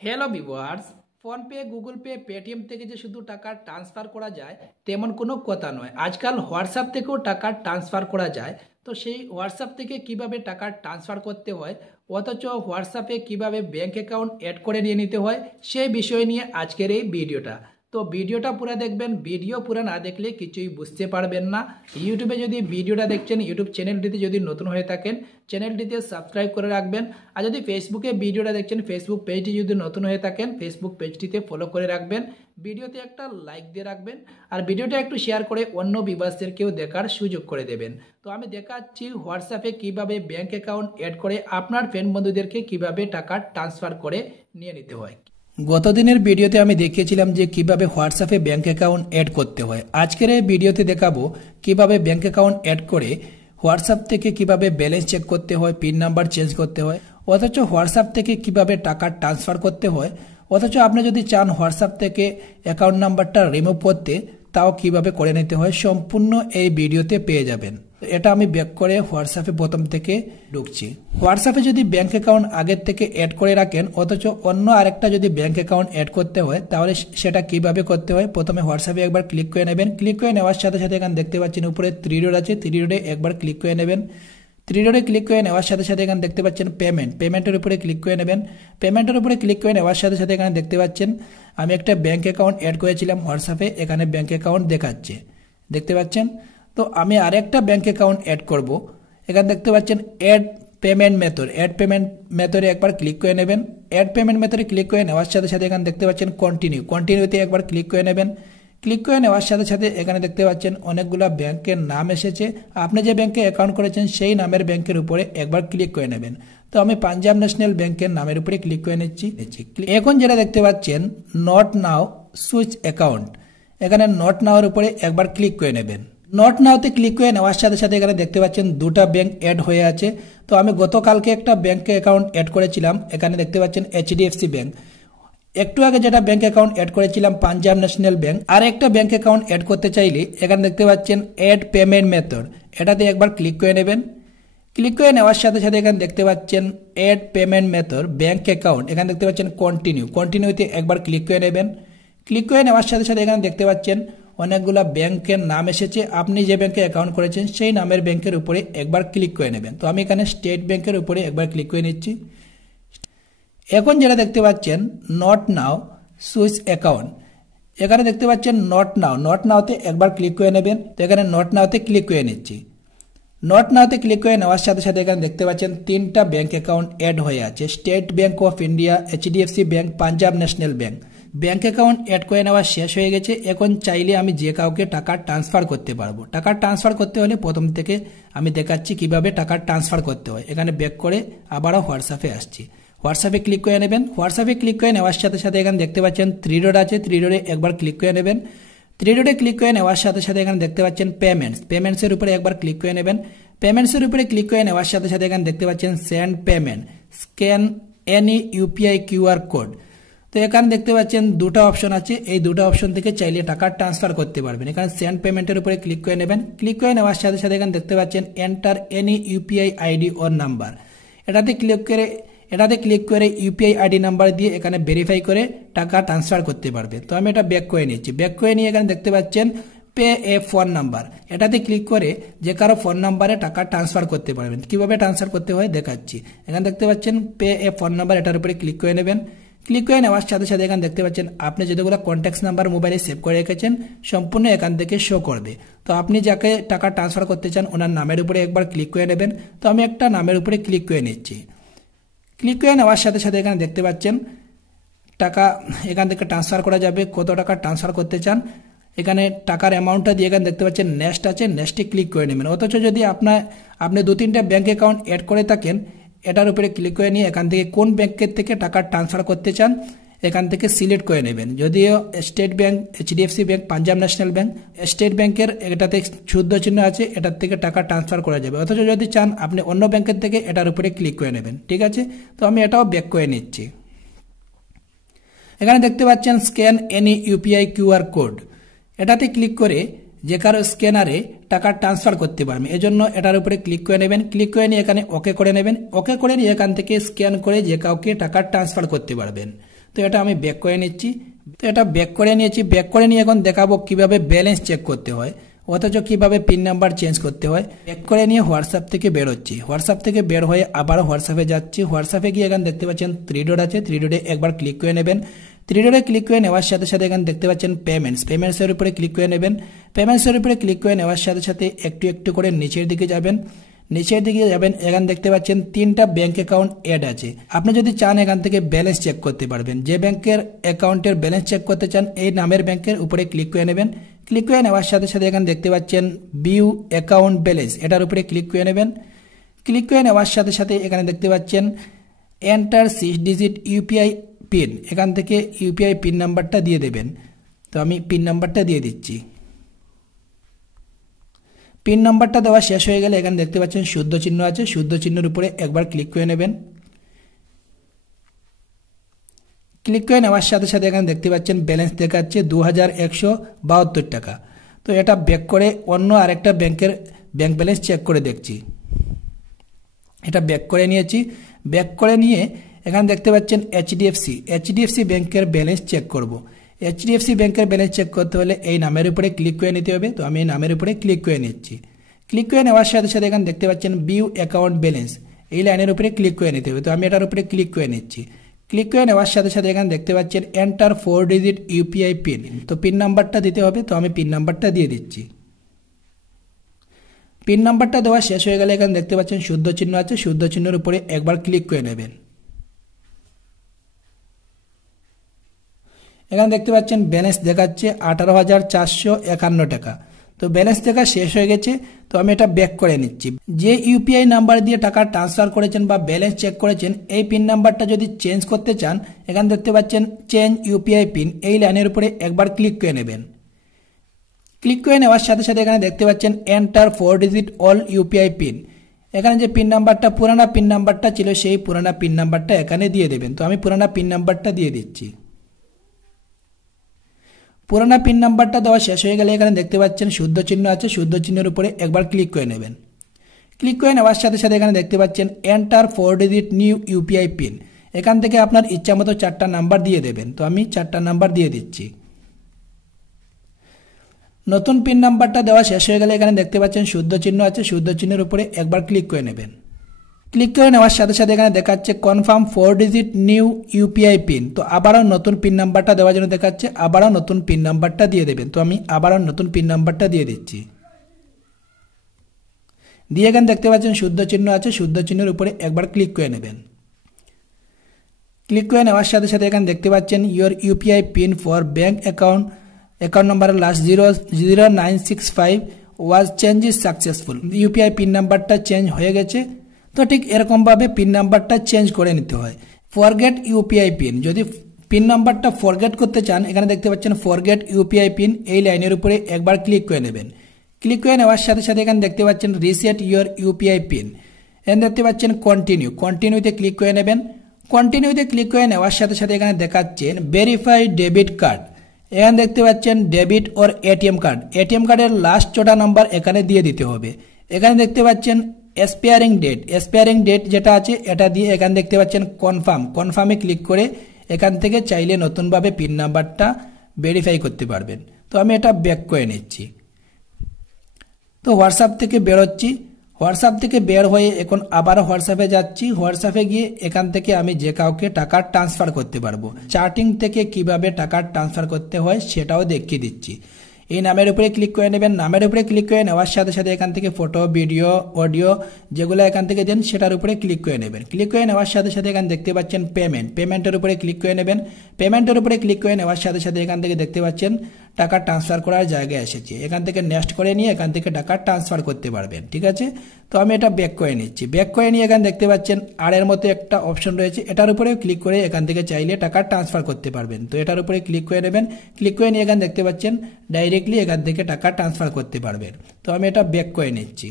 Hello viewers, PhonePe, Google pay, Paytm থেকে যে শুধু টাকা ট্রান্সফার করা যায় তেমন কোনো কথা নয়। আজকাল হোয়াটসঅ্যাপ থেকেও টাকা ট্রান্সফার করা যায়। তো সেই হোয়াটসঅ্যাপ থেকে কিভাবে টাকা ট্রান্সফার করতে হয়, অথচ হোয়াটসঅ্যাপে কিভাবে ব্যাঙ্ক অ্যাকাউন্ট অ্যাড করে নিয়ে নিতে হয়, সেই বিষয় নিয়ে আজকের এই ভিডিওটা। তো ভিডিওটা পুরো দেখবেন, ভিডিও পুরো না দেখলে কিছুই বুঝতে পারবেন না। ইউটিউবে যদি ভিডিওটা দেখছেন, ইউটিউব চ্যানেলটিতে যদি নতুন হয়ে থাকেন চ্যানেলটিতে সাবস্ক্রাইব করে রাখবেন। আর যদি ফেসবুকে ভিডিওটা দেখছেন, ফেসবুক পেজটি যদি নতুন হয়ে থাকেন ফেসবুক পেজটিতে ফলো করে রাখবেন। ভিডিওতে একটা লাইক দিয়ে রাখবেন আর ভিডিওটা একটু শেয়ার করে অন্য ভিউয়ার্সদেরকেও দেখার সুযোগ করে দেবেন। তো আমি দেখাচ্ছি হোয়াটসঅ্যাপে কিভাবে ব্যাঙ্ক অ্যাকাউন্ট অ্যাড করে আপনার ফ্রেন্ড বন্ধুদেরকে কিভাবে টাকা ট্রান্সফার করে নিয়ে নিতে হয়। গত দিনের ভিডিওতে আমি দেখিয়েছিলাম যে কিভাবে হোয়াটসঅ্যাপে ব্যাঙ্ক অ্যাকাউন্ট অ্যাড করতে হয়। আজকের এই ভিডিওতে দেখাবো কিভাবে ব্যাঙ্ক অ্যাকাউন্ট অ্যাড করে হোয়াটসঅ্যাপ থেকে কিভাবে ব্যালেন্স চেক করতে হয়, পিন নাম্বার চেঞ্জ করতে হয়, অথচ হোয়াটসঅ্যাপ থেকে কিভাবে টাকা ট্রান্সফার করতে হয়, অথচ আপনি যদি চান হোয়াটসঅ্যাপ থেকে অ্যাকাউন্ট নাম্বারটা রিমুভ করতে, তাও কিভাবে করে নিতে হয় সম্পূর্ণ এই ভিডিওতে পেয়ে যাবেন। এটা আমি ব্যাক করে হোয়াটসঅ্যাপে প্রথম থেকে ঢুকছি। হোয়াটসঅ্যাপে যদি ব্যাঙ্ক অ্যাকাউন্ট আগের থেকে অ্যাড করে রাখেন, অথচ অন্য আরেকটা যদি ব্যাঙ্ক অ্যাকাউন্ট অ্যাড করতে হয়, তাহলে সেটা কিভাবে করতে হয়। প্রথমে হোয়াটসঅ্যাপে একবার ক্লিক করে নেবেন। ক্লিক করে নেওয়ার সাথে সাথে এখানে দেখতে পাচ্ছেন উপরে 3 ডট আছে, 3 ডটে একবার ক্লিক করে নেবেন। 3 ডটে ক্লিক করে নেওয়ার সাথে সাথে এখানে দেখতে পাচ্ছেন পেমেন্টের উপরে ক্লিক করে নেবেন। পেমেন্টের উপরে ক্লিক করে নেওয়ার সাথে সাথে এখানে দেখতে পাচ্ছেন আমি একটা ব্যাঙ্ক অ্যাকাউন্ট অ্যাড করেছিলাম হোয়াটসঅ্যাপে, এখানে ব্যাঙ্ক অ্যাকাউন্ট দেখাচ্ছে, দেখতে পাচ্ছেন। তো আমি আরেকটা ব্যাঙ্ক অ্যাকাউন্ট অ্যাড করব। এখানে দেখতে পাচ্ছেন অ্যাড পেমেন্ট মেথডে একবার ক্লিক করে নেবেন। অ্যাড পেমেন্ট মেথডে ক্লিক করে নেওয়ার সাথে সাথে এখানে দেখতে পাচ্ছেন কন্টিনিউতে একবার ক্লিক করে নেবেন। ক্লিক করে নেওয়ার সাথে সাথে এখানে দেখতে পাচ্ছেন অনেকগুলো ব্যাংকের নাম এসেছে। আপনি যে ব্যাংকে অ্যাকাউন্ট করেছেন সেই নামের ব্যাংকের উপরে একবার ক্লিক করে নেবেন। তো আমি পাঞ্জাব ন্যাশনাল ব্যাংকের নামের উপরে ক্লিক করে নিচ্ছি। এখন যেটা দেখতে পাচ্ছেন নট নাও সুইচ অ্যাকাউন্ট, এখানে নট নাওর উপরে একবার ক্লিক করে নেবেন। নট নাওতে ক্লিক করে নেওয়ার সাথে সাথে এখানে দেখতে পাচ্ছেন দুটা ব্যাংক অ্যাড হয়ে আছে। তো আমি গতকালকে একটা ব্যাংকে অ্যাকাউন্ট অ্যাড করেছিলাম, এখানে দেখতে পাচ্ছেন HDFC ব্যাংক। একটু আগে যেটা ব্যাংক অ্যাকাউন্ট অ্যাড করেছিলাম পাঞ্জাব ন্যাশনাল ব্যাংক। আর একটা ব্যাংক অ্যাকাউন্ট অ্যাড করতে চাইলে এখানে দেখতে পাচ্ছেন অ্যাড পেমেন্ট মেথড, এটাতে একবার ক্লিক করে নেবেন। ক্লিক করে নেওয়ার সাথে সাথে এখানে দেখতে পাচ্ছেন add payment method bank account, এখানে দেখতে পাচ্ছেন কন্টিনিউতে একবার ক্লিক করে নেবেন। ক্লিক করে নেওয়ার সাথে সাথে এখানে দেখতে পাচ্ছেন অনেকগুলো ব্যাংকের নাম এসেছে। আপনি যে ব্যাংকে অ্যাকাউন্ট করেছেন সেই নামের ব্যাংকের উপরে একবার ক্লিক করে নেবেন। তো আমি এখানে স্টেট ব্যাংকের উপরে একবার ক্লিক করে নিচ্ছি। এখন যেটা দেখতে পাচ্ছেন নট নাও সুইচ অ্যাকাউন্ট, এখানে দেখতে পাচ্ছেন নট নাওতে একবার ক্লিক করে নেবেন। তো এখানে নট নাওতে ক্লিক করে নিচ্ছি। নট নাওতে ক্লিক করে নেওয়ার সাথে সাথে এখানে দেখতে পাচ্ছেন 3টা ব্যাংক অ্যাকাউন্ট অ্যাড হয়ে আছে, State Bank of India, HDFC bank, Punjab National Bank. Bank account add করে নেওয়া শেষ হয়ে গেছে। এখন চাইলে আমি যে কাউকে টাকা ট্রান্সফার করতে পারবো। টাকা ট্রান্সফার করতে হলে প্রথম থেকে আমি দেখাচ্ছি কিভাবে টাকা ট্রান্সফার করতে হয়। এখানে ব্যাক করে আবারও হোয়াটসঅ্যাপে আসছি। হোয়াটসঅ্যাপে ক্লিক করে নেবেন। হোয়াটসঅ্যাপে ক্লিক করে নেওয়ার সাথে সাথে এখানে দেখতে পাচ্ছেন 3 ডট আছে, 3 ডটে একবার ক্লিক করে নেবেন। 3 ডটে ক্লিক করে নেওয়ার সাথে সাথে এখানে দেখতে পাচ্ছেন পেমেন্টসের উপরে একবার ক্লিক করে নেবেন। পেমেন্টসের উপরে ক্লিক করে নেওয়ার সাথে সাথে এখানে দেখতে পাচ্ছেন send payment, scan any UPI QR code. তো এখানে দেখতে পাচ্ছেন দুটো অপশন আছে, এই দুটো অপশন থেকে চাইলে টাকা ট্রান্সফার করতে পারবেন। এখানে সেন্ড পেমেন্টের উপরে ক্লিক করে নেবেন। ক্লিক করে নেওয়ার সাথে সাথে এখানে দেখতে পাচ্ছেন enter any UPI ID or number, এটাতে ক্লিক করে UPI ID নাম্বার দিয়ে এখানে ভেরিফাই করে টাকা ট্রান্সফার করতে পারবে। তো আমি এটা ব্যাক করে নিচ্ছি। ব্যাক করে নিয়ে এখানে দেখতে পাচ্ছেন পে এ ফোন নাম্বার, এটাতে ক্লিক করে যে কারো ফোন নাম্বারে টাকা ট্রান্সফার করতে পারবেন। কিভাবে ট্রান্সফার করতে হয় দেখাচ্ছি। এখানে দেখতে পাচ্ছেন পে এ ফোন নাম্বার, এটার উপরে ক্লিক করে নেবেন। ক্লিক করে নেওয়ার সাথে সাথে এখানে দেখতে পাচ্ছেন আপনি যতগুলো কন্ট্যাক্ট নাম্বার মোবাইলে সেভ করে রেখেছেন সম্পূর্ণ এখান থেকে শো করবে। তো আপনি যাকে টাকা ট্রান্সফার করতে চান ওনার নামের উপরে একবার ক্লিক করে নেবেন। তো আমি একটা নামের উপরে ক্লিক করে নিচ্ছি। ক্লিক করে নেওয়ার সাথে সাথে এখানে দেখতে পাচ্ছেন টাকা এখান থেকে ট্রান্সফার করা যাবে, কত টাকা ট্রান্সফার করতে চান। এখানে টাকার অ্যামাউন্টটা দিয়ে এখানে দেখতে পাচ্ছেন নেক্সট আছে, নেক্সটে ক্লিক করে নেবেন। অথচ যদি আপনি 2-3টা ব্যাঙ্ক অ্যাকাউন্ট অ্যাড করে থাকেন, এটার উপরে ক্লিক করে নিয়ে এখান থেকে কোন ব্যাংকের থেকে টাকা ট্রান্সফার করতে চান এখান থেকে সিলেক্ট করে নেবেন। যদিও state bank, HDFC bank, Punjab National bank, state ব্যাংকের এটাতে শুদ্ধ চিহ্ন আছে, এটার থেকে টাকা ট্রান্সফার করা যাবে। অথচ যদি চান আপনি অন্য ব্যাংকের থেকে এটার উপরে ক্লিক করে নেবেন। ঠিক আছে, তো আমি এটাও ব্যাক করে নিচ্ছি। এখানে দেখতে পাচ্ছেন scan any UPI QR code, এটাতে ক্লিক করে যে কারো স্ক্যানারে টাকা ট্রান্সফার করতে পারবেন। এজন্য এটার উপরে ক্লিক করে নেবেন, ক্লিক করে নিয়ে এখানে ওকে করে নেবেন, ওকে করে নিয়ে এখান থেকে স্ক্যান করে যে কাউকে টাকা ট্রান্সফার করতে পারবেন। তো এটা আমি ব্যাক করে নিচ্ছি। তো এটা ব্যাক করে নিয়েছি, ব্যাক করে নিয়ে এখন দেখাবো কিভাবে ব্যালেন্স চেক করতে হয়, অথচ কিভাবে পিন নাম্বার চেঞ্জ করতে হয়। ব্যাক করে নিয়ে হোয়াটসঅ্যাপ থেকে বেরোচ্ছি, হোয়াটসঅ্যাপ থেকে বের হয়ে আবার হোয়াটসঅ্যাপে যাচ্ছি। হোয়াটসঅ্যাপে গিয়ে এখানে দেখতে পাচ্ছেন 3 ডট আছে, 3 ডটে একবার ক্লিক করে নেবেন। 3 ডটে ক্লিক করে নেওয়ার সাথে সাথে এখানে দেখতে পাচ্ছেন পেমেন্টসের উপরে ক্লিক করে নেবেন। পেমেন্টসের উপরে ক্লিক করে নেওয়ার সাথে সাথে একটু একটু করে নিচের দিকে যাবেন, নিচের দিকে যাবেন। এখানে দেখতে পাচ্ছেন 3টা ব্যাংক অ্যাকাউন্ট অ্যাড আছে। আপনি যদি চান এখান থেকে ব্যালেন্স চেক করতে পারবেন। যে ব্যাংকের অ্যাকাউন্টের ব্যালেন্স চেক করতে চান এই নামের ব্যাংকের উপরে ক্লিক করে নেবেন। ক্লিক করে নেওয়ার সাথে সাথে এখানে দেখতে পাচ্ছেন ভিউ অ্যাকাউন্ট ব্যালেন্স, এটার উপরে ক্লিক করে নেবেন। ক্লিক করে নেওয়ার সাথে সাথে এখানে দেখতে পাচ্ছেন এন্টার 6 ডিজিট ইউপিআই পিন, এখান থেকে ইউপিআই পিন নাম্বারটা দিয়ে দেবেন। তো আমি পিন নাম্বারটা দিয়ে দিচ্ছি। পিন নাম্বারটা দেওয়া শেষ হয়ে গেলে এখানে দেখতে পাচ্ছেন শুদ্ধ চিহ্ন আছে, শুদ্ধ চিহ্নের উপরে একবার ক্লিক করে নেবেন। ক্লিক করে নেওয়ার সাথে সাথে এখানে দেখতে পাচ্ছেন ব্যালেন্স দেখাচ্ছে 2172 টাকা। তো এটা ব্যাক করে অন্য আরেকটা ব্যাংকের ব্যাংক ব্যালেন্স চেক করে দেখছি। এটা ব্যাক করে নিয়েছি, ব্যাক করে নিয়ে এখানে দেখতে পাচ্ছেন এইচডিএফসি ব্যাংকের ব্যালেন্স চেক করব। এইচডিএফসি ব্যাংকের ব্যালেন্স চেক করতে হলে এই নামের উপরে ক্লিক করে নিতে হবে। তো আমি এই নামের উপরে ক্লিক করে নিচ্ছি। ক্লিক করে নেওয়ার সাথে সাথে এখানে দেখতে পাচ্ছেন ভিউ অ্যাকাউন্ট ব্যালেন্স, এই লাইনের উপরে ক্লিক করে নিতে হবে। তো আমি এটার উপরে ক্লিক করে নিচ্ছি। ক্লিক করে নেওয়ার সাথে সাথে এখানে দেখতে পাচ্ছেন এন্টার 4 ডিজিট ইউপিআই পিন, তো পিন নাম্বারটা দিতে হবে। তো আমি পিন নাম্বারটা দিয়ে দিচ্ছি। পিন নাম্বারটা দেওয়া শেষ হয়ে গেলে এখানে দেখতে পাচ্ছেন শুদ্ধ চিহ্ন আছে, শুদ্ধ চিহ্নের উপরে একবার ক্লিক করে নেবেন। এখানে দেখতে পাচ্ছেন ব্যালেন্স দেখাচ্ছে 18,451 টাকা। তো ব্যালেন্স দেখা শেষ হয়ে গেছে। তো আমি এটা ব্যাক করে নিচ্ছি। যে ইউপিআই নাম্বার দিয়ে টাকা ট্রান্সফার করেছেন বা ব্যালেন্স চেক করেছেন এই পিন নাম্বারটা যদি চেঞ্জ করতে চান এখানে দেখতে পাচ্ছেন চেঞ্জ ইউপিআই পিন, এই লাইনের উপরে একবার ক্লিক করে নেবেন। ক্লিক করে নেওয়ার সাথে সাথে এখানে দেখতে পাচ্ছেন enter 4 digit all UPI pin, এখানে যে পিন নাম্বারটা পুরানা পিন নাম্বারটা ছিল সেই পুরানা পিন নাম্বারটা এখানে দিয়ে দেবেন। তো আমি পুরানা পিন নাম্বারটা দিয়ে দিচ্ছি। পুরানা পিন নাম্বারটা দেওয়া শেষ হয়ে গেলে এখানে দেখতে পাচ্ছেন শুদ্ধ চিহ্ন আছে, শুদ্ধ চিহ্নের উপরে একবার ক্লিক করে নেবেন। ক্লিক করে নেওয়ার সাথে সাথে এখানে দেখতে পাচ্ছেন enter 4 digit new UPI pin, এখান থেকে আপনার ইচ্ছা মতো 4টা নাম্বার দিয়ে দেবেন। তো আমি 4টা নাম্বার দিয়ে দিচ্ছি। নতুন পিন নাম্বারটা দেওয়া শেষ হয়ে গেলে এখানে দেখতে পাচ্ছেন শুদ্ধ চিহ্ন আছে, শুদ্ধ চিহ্নের উপরে একবার ক্লিক করে নেবেন। ক্লিক করে নেওয়ার সাথে সাথে এখানে দেখাচ্ছে confirm 4 digit new UPI pin, তো আবারও নতুন পিন নাম্বারটা দেওয়ার জন্য দেখাচ্ছে আবারও নতুন পিন নাম্বারটা দিয়ে দেবেন। তো আমি আবারও নতুন পিন নাম্বারটা দিয়ে দিচ্ছি। দিয়ে এখানে দেখতে পাচ্ছেন শুদ্ধ চিহ্ন আছে, শুদ্ধ চিহ্নের উপরে একবার ক্লিক করে নেবেন। ক্লিক করে নেওয়ার সাথে সাথে এখানে দেখতে পাচ্ছেন your UPI pin for bank account number last 0965 was change is successful, UPI pin নাম্বারটা চেঞ্জ হয়ে গেছে। তো ঠিক এরকমভাবে পিন নাম্বারটা চেঞ্জ করে নিতে হয়। ফরগেট ইউপিআই পিন, যদি পিন নাম্বারটা ফরগেট করতে চান এখানে দেখতে পাচ্ছেন ফরগেট ইউপিআই পিন, এই লাইনের উপরে একবার ক্লিক করে নেবেন। ক্লিক করে নেওয়ার সাথে সাথে এখানে দেখতে পাচ্ছেন রিসেট ইউর ইউপিআই পিন, এখানে দেখতে পাচ্ছেন কন্টিনিউতে ক্লিক করে নেবেন। কন্টিনিউতে ক্লিক করে নেওয়ার সাথে সাথে এখানে দেখাচ্ছেন ভেরিফাই ডেবিট কার্ড, এখানে দেখতে পাচ্ছেন ডেবিট ওর এটিএম কার্ডের লাস্ট 6টা নাম্বার এখানে দিয়ে দিতে হবে। এখানে দেখতে পাচ্ছেন এক্সপায়ারিং ডেট যেটা আছে এটা দিয়ে এখানে দেখতে পাচ্ছেন কনফার্মে ক্লিক করে এখান থেকে চাইলে নতুনভাবে পিন নাম্বারটা ভেরিফাই করতে পারবেন। তো আমি এটা ব্যাক করে নিচ্ছি। তো হোয়াটসঅ্যাপ থেকে বেরোচ্ছি, হোয়াটসঅ্যাপ থেকে বের হয়ে এখন আবার হোয়াটসঅ্যাপে যাচ্ছি। হোয়াটসঅ্যাপে গিয়ে এখান থেকে আমি যে কাউকে টাকা ট্রান্সফার করতে পারবো। চার্টিং থেকে কিভাবে টাকা ট্রান্সফার করতে হয় সেটাও দেখিয়ে দিচ্ছি। এই নামের উপরে ক্লিক করে নেবেন। নামের উপরে ক্লিক করে নেওয়ার সাথে সাথে এখান থেকে ফটো, ভিডিও, অডিও যেগুলো এখান থেকে দেন সেটার উপরে ক্লিক করে নেবেন। ক্লিক করে নেওয়ার সাথে সাথে এখানে দেখতে পাচ্ছেন পেমেন্টের উপরে ক্লিক করে নেবেন। পেমেন্টের উপরে ক্লিক করে নেওয়ার সাথে সাথে এখান থেকে দেখতে পাচ্ছেন টাকা ট্রান্সফার করার জায়গায় এসেছে, এখান থেকে নেক্সট করে নিয়ে এখান থেকে টাকা ট্রান্সফার করতে পারবেন। ঠিক আছে, তো আমি এটা ব্যাক করে নিচ্ছি। ব্যাক করে নিয়ে এখানে দেখতে পাচ্ছেন আর এর মতো একটা অপশন রয়েছে, এটার উপরে ক্লিক করে এখান থেকে চাইলে টাকা ট্রান্সফার করতে পারবেন। তো এটার উপরে ক্লিক করে নেবেন। ক্লিক করে নিয়ে এখানে দেখতে পাচ্ছেন ডাইরেক্টলি এখান থেকে টাকা ট্রান্সফার করতে পারবেন। তো আমি এটা ব্যাক করে নিচ্ছি।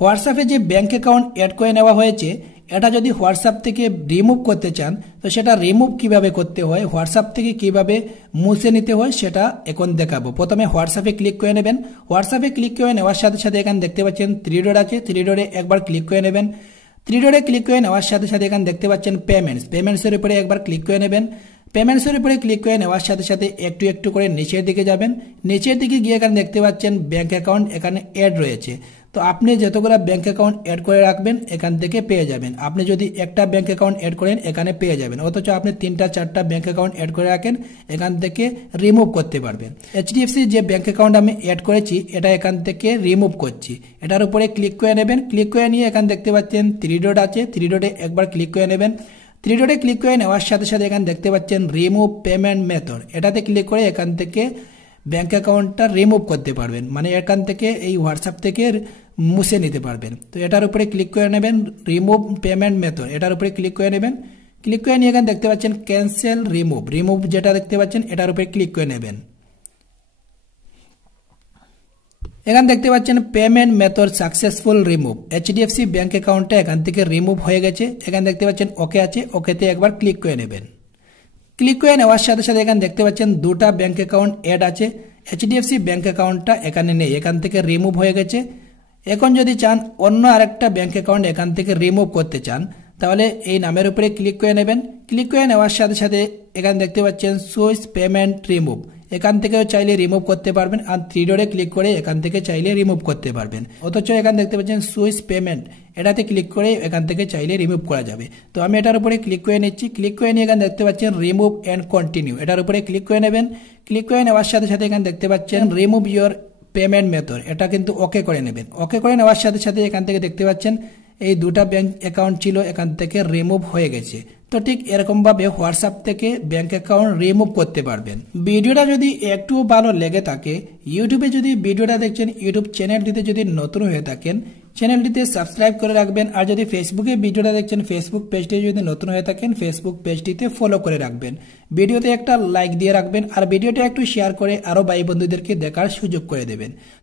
হোয়াটসঅ্যাপে যে ব্যাঙ্ক অ্যাকাউন্ট অ্যাড করে নেওয়া হয়েছে এটা যদি হোয়াটসঅ্যাপ থেকে রিমুভ করতে চান তো সেটা রিমুভ কিভাবে করতে হয়, হোয়াটসঅ্যাপ থেকে কিভাবে মুছে নিতে হয় সেটা এখন দেখাবো। প্রথমে হোয়াটসঅ্যাপে ক্লিক করে নেবেন। হোয়াটসঅ্যাপে ক্লিক করে নেওয়ার সাথে সাথে এখানে দেখতে পাচ্ছেন 3 ডট আছে, 3 ডটে একবার ক্লিক করে নেবেন। 3 ডটে ক্লিক করে নেওয়ার সাথে সাথে এখানে দেখতে পাচ্ছেন পেমেন্টসের উপরে একবার ক্লিক করে নেবেন। পেমেন্টসের উপরে ক্লিক করে নেওয়ার সাথে সাথে একটু একটু করে নিচের দিকে যাবেন। নিচের দিকে গিয়ে এখানে দেখতে পাচ্ছেন ব্যাঙ্ক অ্যাকাউন্ট এখানে অ্যাড রয়েছে। তো আপনি যতগুলো ব্যাঙ্ক অ্যাকাউন্ট অ্যাড করে রাখবেন এখান থেকে পেয়ে যাবেন। আপনি যদি একটা ব্যাঙ্ক অ্যাকাউন্ট অ্যাড করেন এখানে পেয়ে যাবেন, অথচ আপনি 3টা 4টা ব্যাঙ্ক অ্যাকাউন্ট অ্যাড করে রাখেন এখান থেকে রিমুভ করতে পারবেন। এইচডিএফসি যে ব্যাঙ্ক অ্যাকাউন্ট আমি অ্যাড করেছি এটা এখান থেকে রিমুভ করছি। এটার উপরে ক্লিক করে নেবেন। ক্লিক করে নিয়ে এখানে দেখতে পাচ্ছেন 3 ডট আছে, 3 ডটে একবার ক্লিক করে নেবেন। 3 ডটে ক্লিক করে নেওয়ার সাথে সাথে এখানে দেখতে পাচ্ছেন রিমুভ পেমেন্ট মেথড, এটাতে ক্লিক করে এখান থেকে ব্যাঙ্ক অ্যাকাউন্টটা রিমুভ করতে পারবেন, মানে এখান থেকে এই হোয়াটসঅ্যাপ থেকে মুছে নিতে পারবেন। তো এটার উপরে ক্লিক করে নেবেন, রিমুভ পেমেন্ট মেথড, এটার উপরে ক্লিক করে নেবেন। ক্লিক করে নিয়ে এখানে দেখতে পাচ্ছেন ক্যান্সেল রিমুভ যেটা দেখতে পাচ্ছেন এটার উপরে ক্লিক করে নেবেন। এখানে দেখতে পাচ্ছেন payment method successful remove, HDFC bank অ্যাকাউন্টটা এখান থেকে রিমুভ হয়ে গেছে। এখানে দেখতে পাচ্ছেন ওকে আছে, ওকেতে একবার ক্লিক করে নেবেন। ক্লিক করে নেওয়ার সাথে সাথে এখানে দেখতে পাচ্ছেন 2টা ব্যাঙ্ক অ্যাকাউন্ট অ্যাড আছে, এইচডিএফসি ব্যাঙ্ক অ্যাকাউন্টটা এখানে নেই, এখান থেকে রিমুভ হয়ে গেছে। এখন যদি চান অন্য আরেকটা ব্যাঙ্ক অ্যাকাউন্ট এখান থেকে রিমুভ করতে চান তাহলে এই নামের উপরে ক্লিক করে নেবেন। ক্লিক করে নেওয়ার সাথে সাথে এখানে দেখতে পাচ্ছেন সুইচ পেমেন্ট রিমুভ, এখান থেকেও চাইলে রিমুভ করতে পারবেন, আর 3 ডটে ক্লিক করে এখান থেকে চাইলে রিমুভ করতে পারবেন। অথচ এখানে দেখতে পাচ্ছেন সুইচ পেমেন্ট, এটাতে ক্লিক করে এখান থেকে চাইলে রিমুভ করা যাবে। তো আমি এটার উপরে ক্লিক করে নিচ্ছি। ক্লিক করে নিয়ে এখানে দেখতে পাচ্ছেন রিমুভ অ্যান্ড কন্টিনিউ, এটার উপরে ক্লিক করে নেবেন। ক্লিক করে নেওয়ার সাথে সাথে এখানে দেখতে পাচ্ছেন রিমুভ ইয়োর পেমেন্ট মেথড, এটা কিন্তু ওকে করে নেবেন। ওকে করে নেওয়ার সাথে সাথে এখান থেকে দেখতে পাচ্ছেন এই 2টা ব্যাঙ্ক অ্যাকাউন্ট ছিল এখান থেকে রিমুভ হয়ে গেছে। তো ঠিক এরকমভাবে হোয়াটসঅ্যাপ থেকে ব্যাঙ্ক অ্যাকাউন্ট রিমুভ করতে পারবেন। ভিডিওটা যদি একটু ভালো লেগে থাকে, ইউটিউবে যদি ভিডিওটা দেখছেন, ইউটিউব চ্যানেলটিতে যদি নতুন হয়ে থাকেন চ্যানেলটিতে সাবস্ক্রাইব করে রাখবেন, আর যদি ফেসবুকে ভিডিওটা দেখছেন ফেসবুক পেজটি যদি নতুন হয়ে থাকেন ফেসবুক পেজটিতে ফলো করে রাখবেন। ভিডিওতে একটা লাইক দিয়ে রাখবেন, আর ভিডিওটা একটু শেয়ার করে আরও ভাই বন্ধুদেরকে দেখার সুযোগ করে দেবেন।